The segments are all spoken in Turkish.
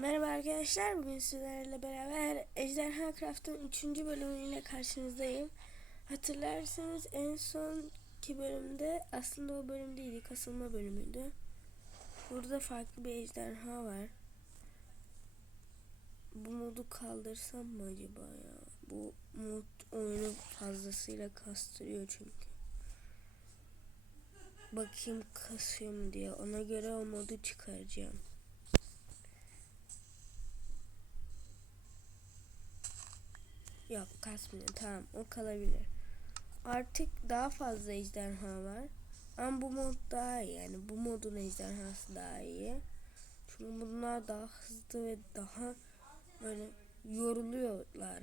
Merhaba arkadaşlar. Bugün sizlerle beraber Ejderha Craft'ın 3. bölümüyle karşınızdayım. Hatırlarsanız en sonki bölümde aslında o bölüm değildi. Kasılma bölümüydü. Burada farklı bir ejderha var. Bu modu kaldırsam mı acaba ya? Bu mod oyunu fazlasıyla kastırıyor çünkü. Bakayım kasıyor mu diye. Ona göre o modu çıkaracağım. Yok kasmıyor. Tamam o kalabilir. Artık daha fazla ejderha var. Ama bu mod daha iyi. Yani bu modun ejderhası daha iyi. Çünkü bunlar daha hızlı ve daha böyle yoruluyorlar.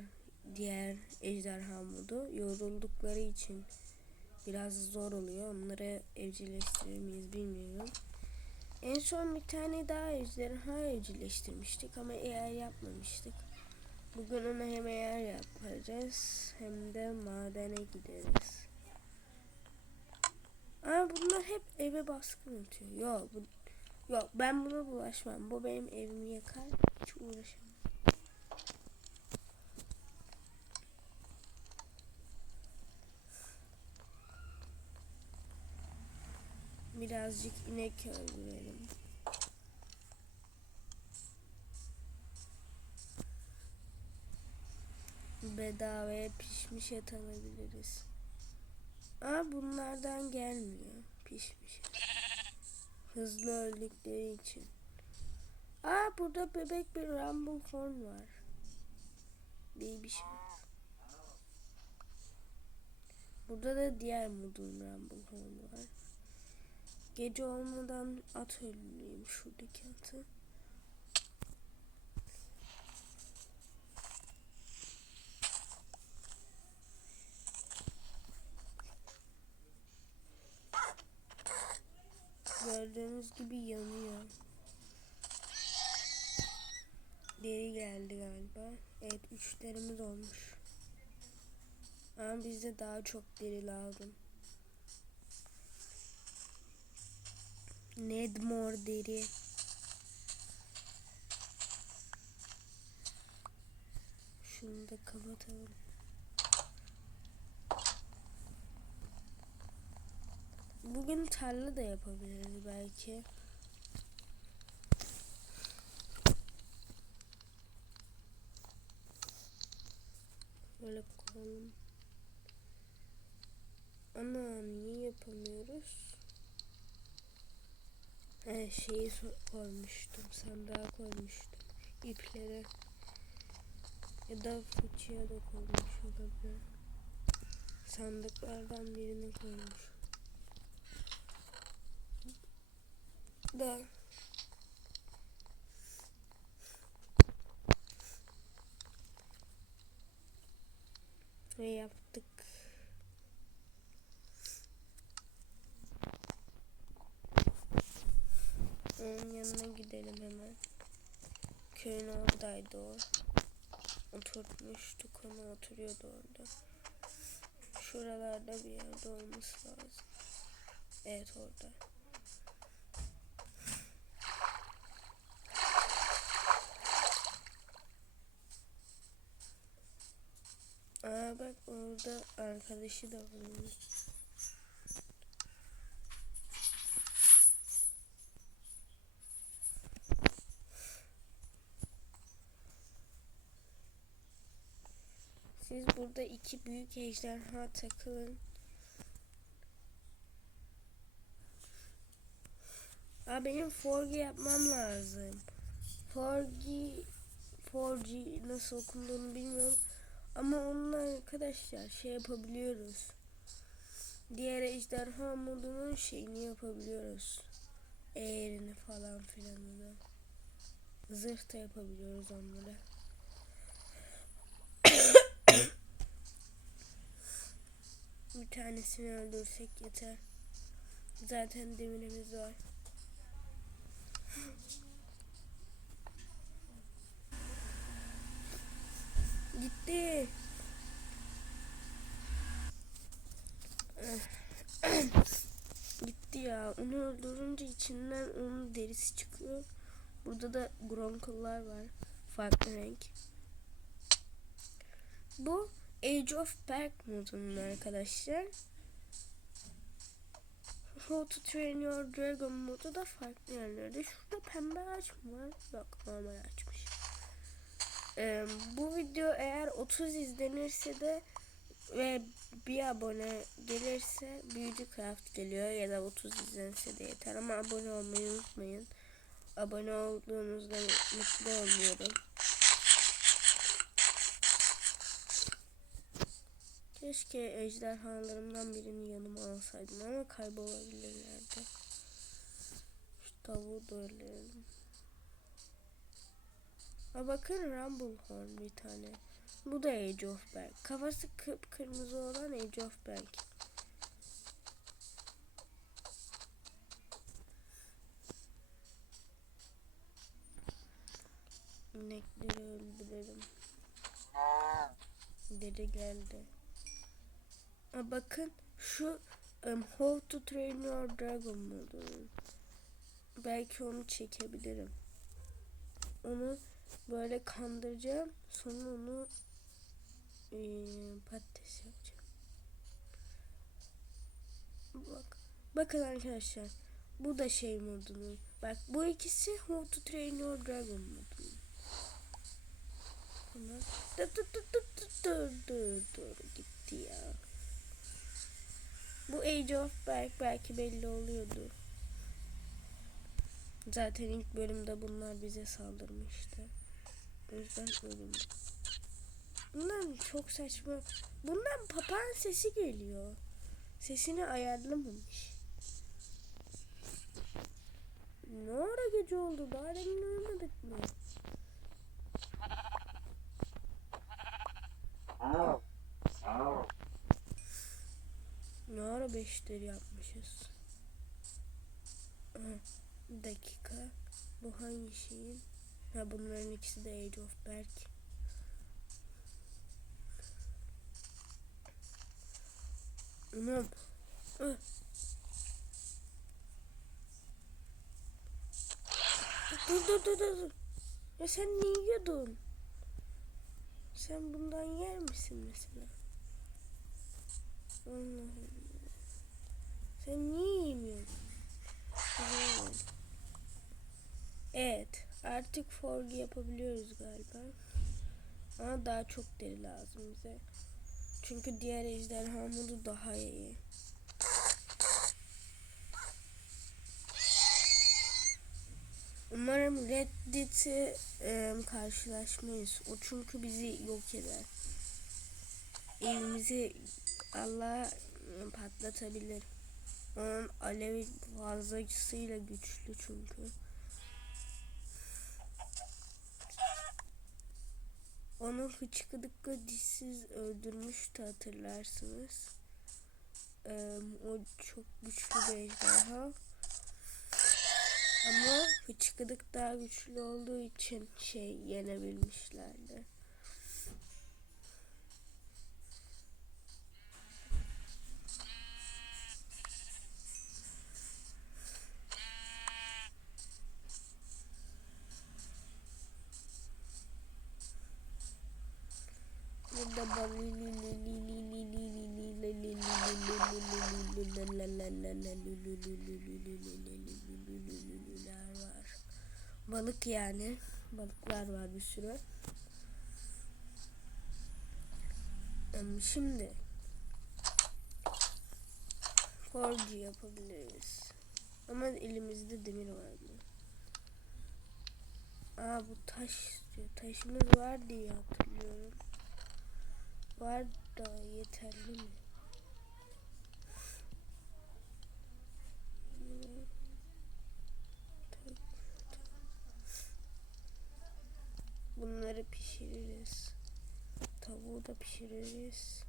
Diğer ejderha modu. Yoruldukları için biraz zor oluyor. Onları evcilleştirir miyiz bilmiyorum. En son bir tane daha ejderha evcilleştirmiştik ama eğer yapmamıştık. Bugün ona hem eğer yapacağız hem de madene gideriz. Ama bunlar hep eve baskın atıyor. Yok, bu, yok ben buna bulaşmam. Bu benim evimi yakar. Hiç uğraşamam. Birazcık inek öldürelim. Bedavaya pişmiş et alabiliriz. Ama bunlardan gelmiyor pişmiş. Hızlı öldükleri için. Aa burada bebek bir rumble form var. Baby shark. Burada da diğer modun rumble form var. Gece olmadan at öldüreyim şuradaki atı. Gördüğünüz gibi yanıyor. Deri geldi galiba. Evet üçlerimiz olmuş. Ama bize daha çok deri lazım. Nedmore deri. Şunu da kapatalım. Bugün tarla da yapabiliriz belki. Böyle koyalım. Ana niye yapamıyoruz? He şeyi koymuştum. Sandığa koymuştum. İplere. Ya da fıçıya da koymuş olabilir. Sandıklardan birine koymuş. Da ve yaptık. Onun yanına gidelim hemen. Köyün oradaydı o. Oturtmuştuk onu oturuyordu orada. Şuralarda bir yerde olması lazım. Evet orada. Aa bak orada arkadaşı da var. Siz burada iki büyük ejderha takılın. Aa benim forgi yapmam lazım. Forgi Forgi nasıl okunduğunu bilmiyorum. Ama onunla arkadaşlar şey yapabiliyoruz. Diğer ejderha modunun şeyini yapabiliyoruz. Eğerini falan filanını. Zırh da yapabiliyoruz onlara. Bir tanesini öldürsek yeter. Zaten demirimiz var. Gitti. Gitti ya. Onu öldürünce içinden onun derisi çıkıyor. Burada da Gronkullar var. Farklı renk. Bu Age of Berk modunun arkadaşlar. How to Train Your Dragon modu da farklı yerlerde. Şurada pembe ağaç mı var? Yok normal ağaçmış. Ee, bu video eğer 30 izlenirse de ve bir abone gelirse büyücü craft geliyor ya da 30 izlenirse de yeter ama abone olmayı unutmayın. Abone olduğunuzda mutlu oluyorum. Keşke ejderhalarımdan birini yanıma alsaydım ama kaybolabilirlerdi. Şu tavuğu da öldürelim. Ha bakın Rumblehorn bir tane. Bu da Age of Berk. Kafası kıpkırmızı olan Age of Berk. İnekleri öldürelim. Dede geldi. Ha bakın şu um, How to Train Your Dragon modu. Belki onu çekebilirim. Onu böyle kandıracağım. Sonra onu e, patates yapacağım. Bak. Bakın arkadaşlar. Bu da şey modunun. Bak bu ikisi How to Train Your Dragon modunun. Tamam. Dur dur dur dur dur dur dur gitti ya. Bu Age of Berk belki belli oluyordu. Zaten ilk bölümde bunlar bize saldırmıştı. O yüzden ölüm. Bundan çok saçma. Bundan papağan sesi geliyor. Sesini ayarlamamış. Ne ara gece oldu? Daha demin uyumadık mı? Ne ara beşleri yapmışız? Bir dakika. Bu hangi şeyin? Ha bunların ikisi de Age of Berk. Anam. Ah. Dur dur dur dur. Ya sen ne yiyordun? Sen bundan yer misin mesela? Allah Allah. Sen niye yemiyorsun? Evet. Artık forgi yapabiliyoruz galiba. Ama daha çok deri lazım bize. Çünkü diğer ejderha modu daha iyi. Umarım Reddit'i e, karşılaşmayız. O çünkü bizi yok eder. Evimizi Allah patlatabilir. Onun alevi fazlasıyla güçlü çünkü. Onu hıçkıdıkla dişsiz öldürmüştü hatırlarsınız. Ee, o çok güçlü bir ejderha. Ama hıçkıdık daha güçlü olduğu için şey yenebilmişlerdi. Balık yani. Balıklar var bir sürü. Şimdi forge yapabiliriz. Ama elimizde demir var mı? Aa bu taş istiyor. Taşımız var diye hatırlıyorum. Var da yeterli mi? Bunları pişiririz. Tavuğu da pişiririz.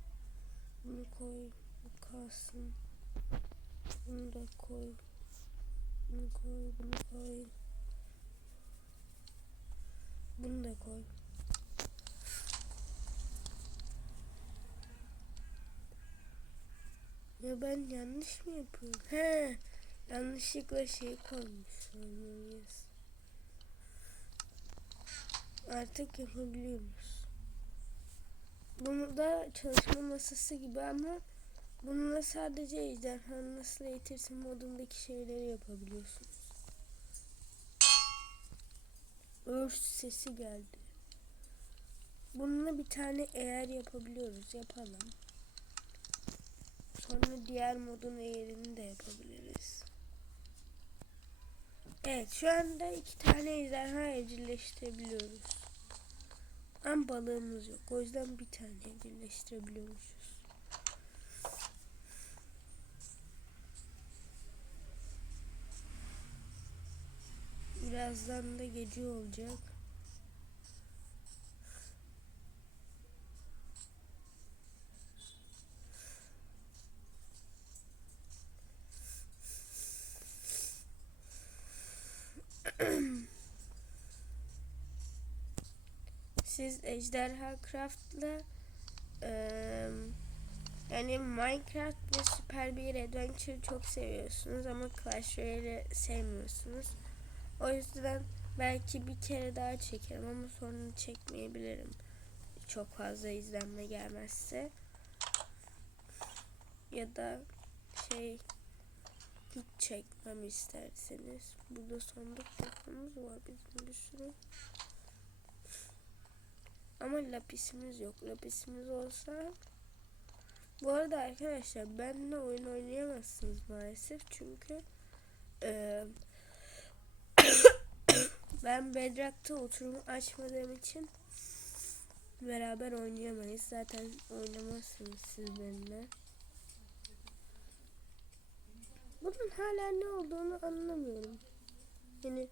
Bunu koy. Bu kalsın. Bunu da koy. Bunu koy. Bunu koy. Bunu da koy. Ya ben yanlış mı yapıyorum? He, yanlışlıkla şey koymuş. Yes. Artık yapabiliyoruz. Bunu da çalışma masası gibi ama bununla sadece ejderhanı nasıl eğitirsin modundaki şeyleri yapabiliyorsunuz. Örs sesi geldi. Bununla bir tane eğer yapabiliyoruz. Yapalım. Sonra diğer modun eğerini de yapabiliriz. Evet şu anda iki tane ejderha evcilleştirebiliyoruz. Ama balığımız yok. O yüzden bir tane evcilleştirebiliyormuşuz. Birazdan da gece olacak. Siz Ejderha Craft'la eee, yani Minecraft ve Super bir Adventure çok seviyorsunuz ama Clash Royale'i sevmiyorsunuz. O yüzden belki bir kere daha çekerim ama sonra çekmeyebilirim. Çok fazla izlenme gelmezse. Ya da şey hiç çekmem isterseniz. Burada sandık yapmamız var bizim bir sürü. Ama lapisimiz yok. Lapisimiz olsa bu arada arkadaşlar benimle oyun oynayamazsınız maalesef çünkü eee ben Bedrock'ta oturumu açmadığım için beraber oynayamayız. Zaten oynamazsınız siz benimle. Bunun hala ne olduğunu anlamıyorum. Yani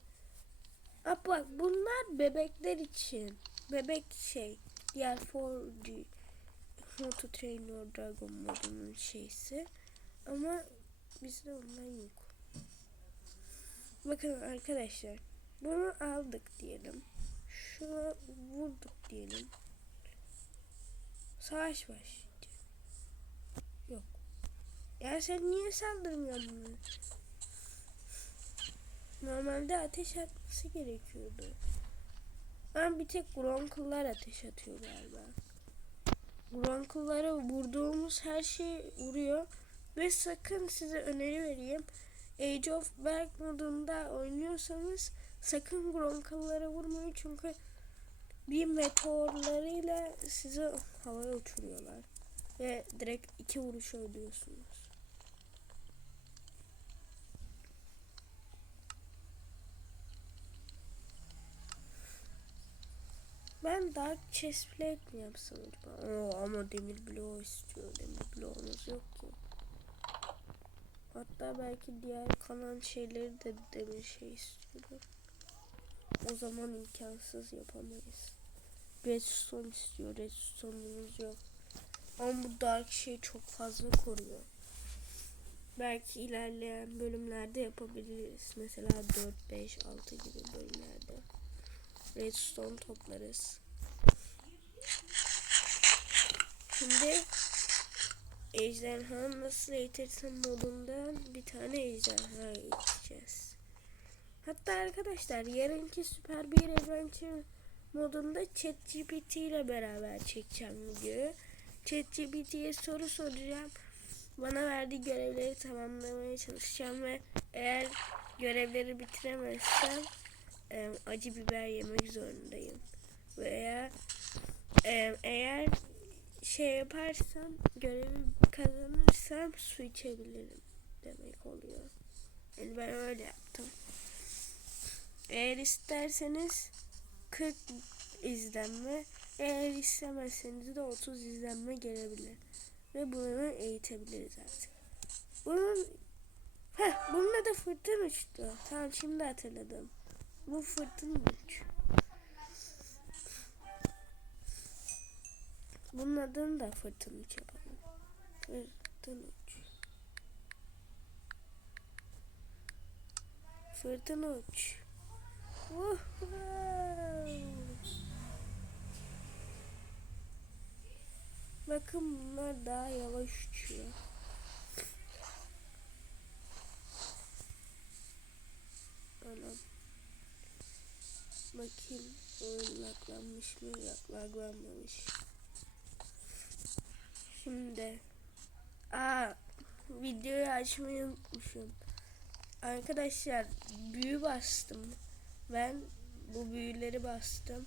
Aa, bak bunlar bebekler için. Bebek şey. Diğer 4D How to Dragon modunun şeysi. Ama bizde ondan yok. Bakın arkadaşlar. Bunu aldık diyelim. Şuna vurduk diyelim. Savaş başlayacak. Yok. Ya sen niye saldırmıyorsun bunu? Normalde ateş atması gerekiyordu. Ama bir tek Gronkle'lar ateş atıyor galiba. Gronkle'lara vurduğumuz her şey vuruyor. Ve sakın size öneri vereyim. Age of Berg modunda oynuyorsanız sakın Gronkle'lara vurmayın çünkü bir meteorlarıyla sizi havaya uçuruyorlar. Ve direkt iki vuruş öldürüyorsunuz. Ben Dark Chestplate mi yapsam acaba? Oo, ama demir bloğu istiyor. Demir bloğumuz yok ki. Hatta belki diğer kalan şeyleri de demir şey istiyordur. O zaman imkansız yapamayız. Redstone istiyor. Redstone'umuz yok. Ama bu dark şey çok fazla koruyor. Belki ilerleyen bölümlerde yapabiliriz. Mesela 4, 5, 6 gibi bölümlerde. Redstone toplarız. Şimdi ejderha nasıl eğitirsin modundan bir tane ejderha eğiteceğiz. Hatta arkadaşlar yarınki Süper bir Adventure modunda ChatGPT ile beraber çekeceğim videoyu. ChatGPT'ye soru soracağım. Bana verdiği görevleri tamamlamaya çalışacağım ve eğer görevleri bitiremezsem e, acı biber yemek zorundayım. Veya e, eğer şey yaparsam görevi kazanırsam su içebilirim demek oluyor. Yani ben öyle yaptım. Eğer isterseniz 40 izlenme eğer istemezseniz de 30 izlenme gelebilir. Ve bunu eğitebiliriz artık. Bunun Heh, bunun adı fırtın uçtu. Tamam şimdi hatırladım. Bu fırtın uç. Bunun adını da fırtın uç yapalım. Fırtın uç. Fırtın uç. Bakın bunlar daha yavaş uçuyor. Anam. Bakayım. Oyun mı? Yok. Şimdi Aa videoyu açmayı unutmuşum. Arkadaşlar büyü bastım. Ben bu büyüleri bastım.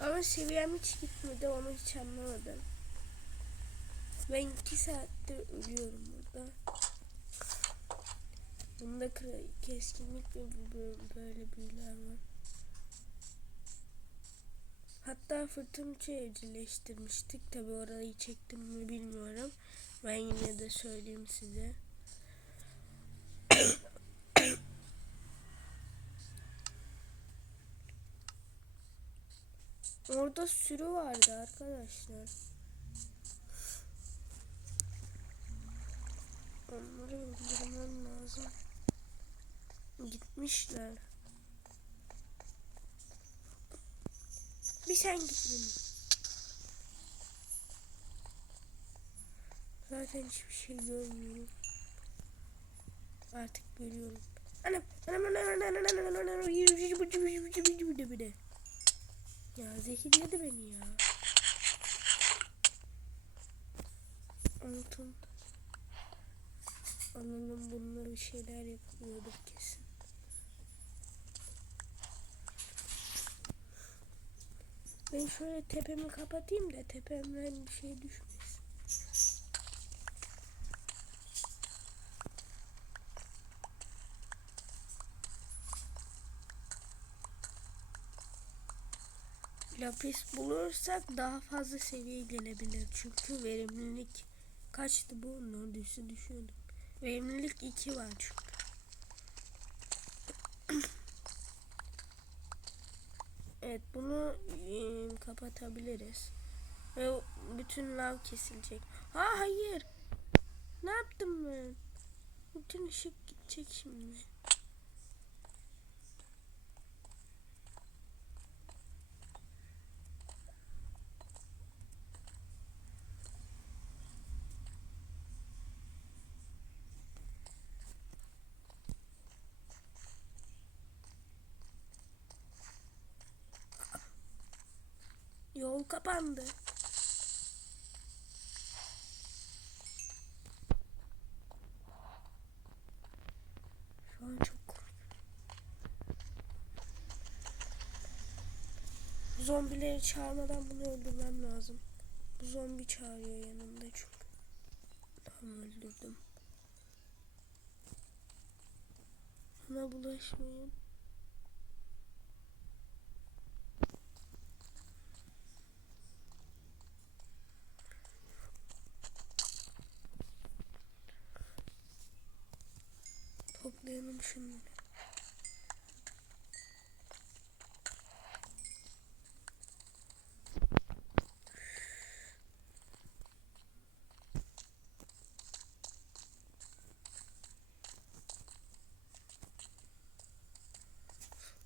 Ama seviyem hiç gitmedi onu hiç anlamadım. Ben iki saattir ölüyorum burada. Bunda bu- bu- böyle büyüler var. Hatta fırtınçı evcilleştirmiştik. Tabi orayı çektim mi bilmiyorum. Ben yine de söyleyeyim size. Orada sürü vardı arkadaşlar. Onları öldürmem lazım. Gitmişler. Bir sen gittin. Zaten hiçbir şey görmüyorum. Artık görüyorum. Anam, anam, anam, anam, anam, anam, anam, anam, anam, anam, anam, anam, anam, anam, anam, ya zehirledi beni ya. Altın. Anamın bunları şeyler yapıyordur kesin. Ben şöyle tepemi kapatayım da tepemden bir şey düşmesin. Lapis bulursak daha fazla seviye gelebilir. Çünkü verimlilik kaçtı bu? Neredeyse düşüyordum. Verimlilik 2 var çünkü. Evet bunu kapatabiliriz. Ve bütün lav kesilecek. Ha hayır. Ne yaptım ben? Bütün ışık gidecek şimdi. Kapandı. Şu an çok. Zombileri çağırmadan bunu öldürmem lazım. Bu zombi çağırıyor yanımda çünkü. Tamam öldürdüm. Bana bulaşmayın. Toplayalım şunları.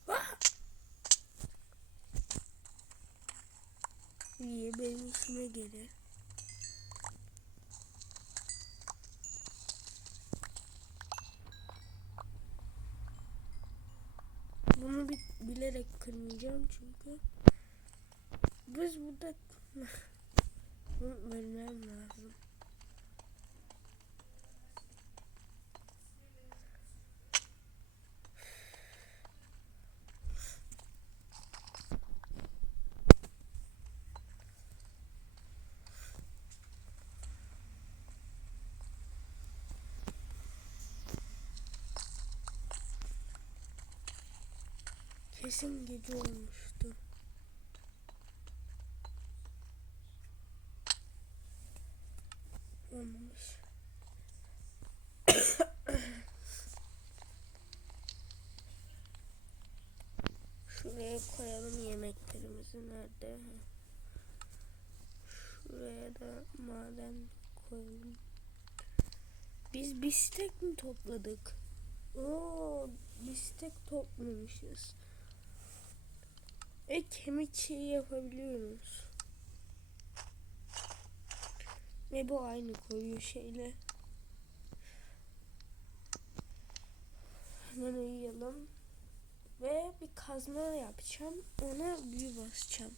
Ah! İyi benim işime gelir. Bunu bi- bilerek kırmayacağım çünkü. Biz burada bunu lazım. Kesin gece olmuştu. Olmamış. Şuraya koyalım yemeklerimizi nerede? Şuraya da maden koyalım. Biz bistek mi topladık? Oo, bistek toplamışız. E kemik şeyi yapabiliyoruz. Ve bu aynı koyuyor şeyle. Hemen uyuyalım. Ve bir kazma yapacağım. Ona büyü basacağım.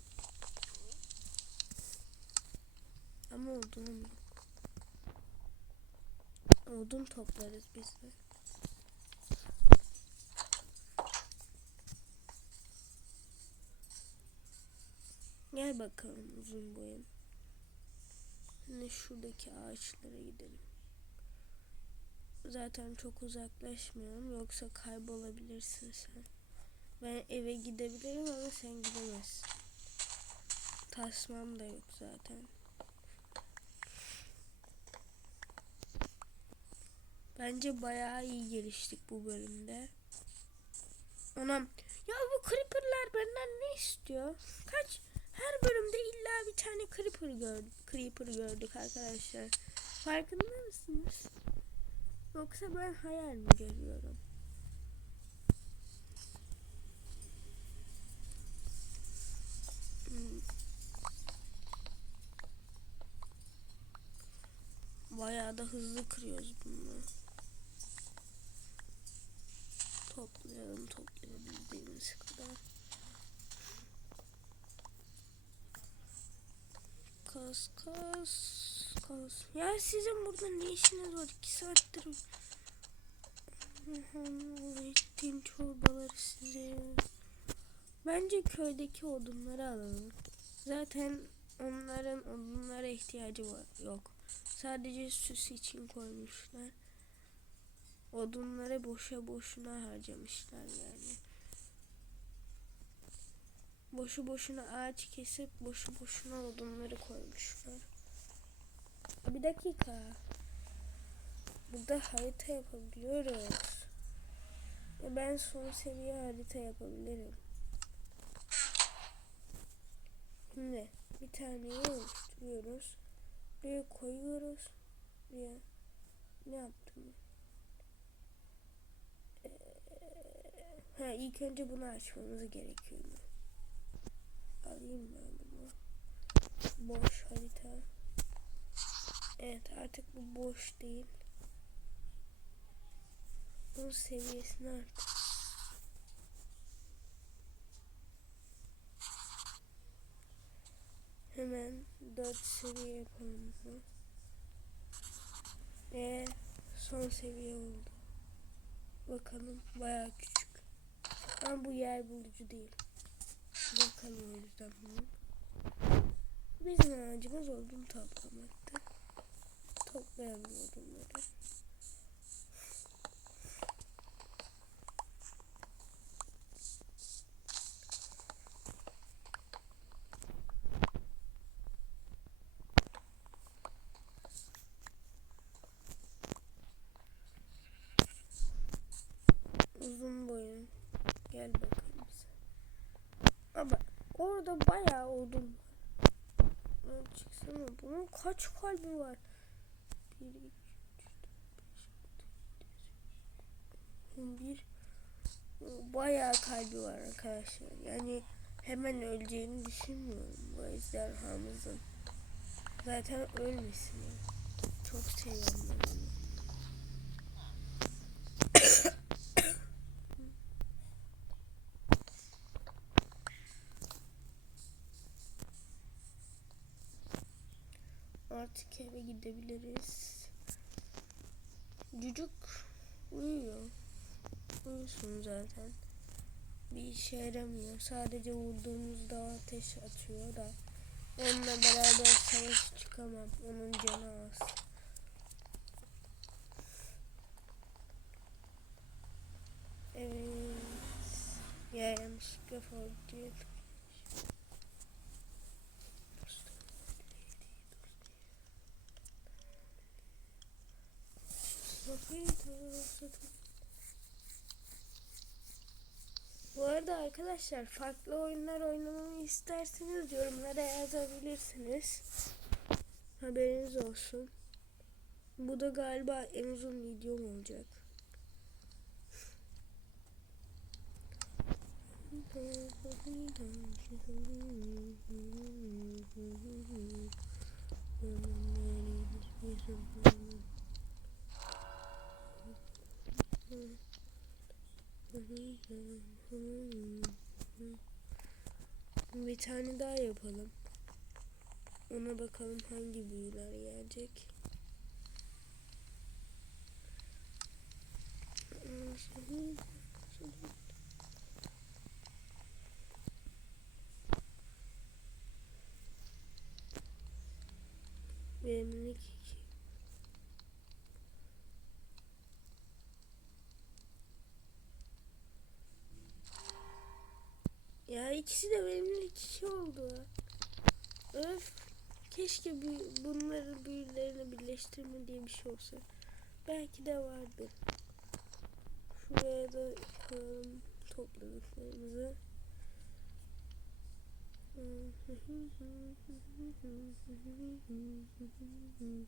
Ama odunum yok. Odun toplarız biz de. Gel bakalım uzun boyun. Şimdi şuradaki ağaçlara gidelim. Zaten çok uzaklaşmıyorum yoksa kaybolabilirsin sen. Ben eve gidebilirim ama sen gidemezsin. Tasmam da yok zaten. Bence bayağı iyi geliştik bu bölümde. Anam ya bu creeperlar benden ne istiyor? Kaç her bölümde illa bir tane creeper gördük. Creeper gördük arkadaşlar. Farkında mısınız? Yoksa ben hayal mi görüyorum? Hmm. Bayağı da hızlı kırıyoruz bunu. Toplayalım toplayabildiğimiz kadar. Kas kas kas. Ya sizin burada ne işiniz var? İki saattir ettiğim çorbaları size. Bence köydeki odunları alalım. Zaten onların odunlara ihtiyacı var. Yok. Sadece süs için koymuşlar. Odunları boşa boşuna harcamışlar yani. Boşu boşuna ağaç kesip boşu boşuna odunları koymuşlar. Bir dakika. Burada harita yapabiliyoruz. Ve ben son seviye harita yapabilirim. Şimdi bir taneyi oluşturuyoruz. Buraya koyuyoruz. Buraya ne yaptım? Ha ilk önce bunu açmamız gerekiyor. Alayım ben bunu. Boş harita. Evet artık bu boş değil. Bunun seviyesini artık. Hemen 4 seviye yapalım bunu. Ve son seviye oldu. Bakalım bayağı küçük. Ama bu yer bulucu değil. Bakalım o yüzden bunu. Bizim amacımız odun toplamaktı. Toplayalım odunları. Uzun boyun. Gel bakalım. Ama orada bayağı odun var. Çıksana. Bunun kaç kalbi var? 1, 2, 3, 4, 5, 6, 7, 8, 9, 10, 11. Bayağı kalbi var arkadaşlar. Yani hemen öleceğini düşünmüyorum bu ejderhamızın. Zaten ölmesin. Çok seviyorum onu. Artık eve gidebiliriz. Cücük uyuyor. Uyusun zaten. Bir işe yaramıyor. Sadece vurduğumuzda ateş atıyor da. Onunla beraber savaş çıkamam. Onun canı az. Evet. Ya yanlışlıkla Bu arada arkadaşlar farklı oyunlar oynamamı isterseniz yorumlara yazabilirsiniz. Haberiniz olsun. Bu da galiba en uzun videom olacak. Bir tane daha yapalım. Ona bakalım hangi büyüler gelecek. Verimlilik 2. Ya ikisi de verimlilik 2 oldu. Öf. Keşke büyü- bunları büyülerini birleştirme diye bir şey olsa. Belki de vardır. Şuraya da koyalım topladıklarımızı. Bir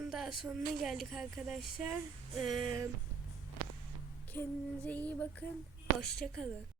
videonun daha sonuna geldik arkadaşlar. Ee, kendinize iyi bakın. Hoşçakalın.